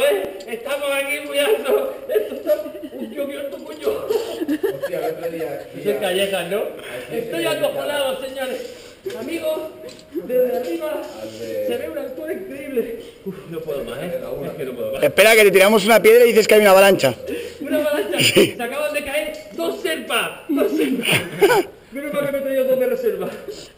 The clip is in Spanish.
serio, ¿eh? Estamos aquí muy alto. Esto está un lloviendo coño. Hostia, el otro día... Eso es Callejas, ¿no? Estoy acojonado, señores. Amigos, desde arriba se ve una altura increíble. Uf, no puedo más, ¿eh? Es que no puedo más. Espera, que te tiramos una piedra y dices que hay una avalancha. Una avalancha. Se acaban de caer dos serpas. Dos serpas.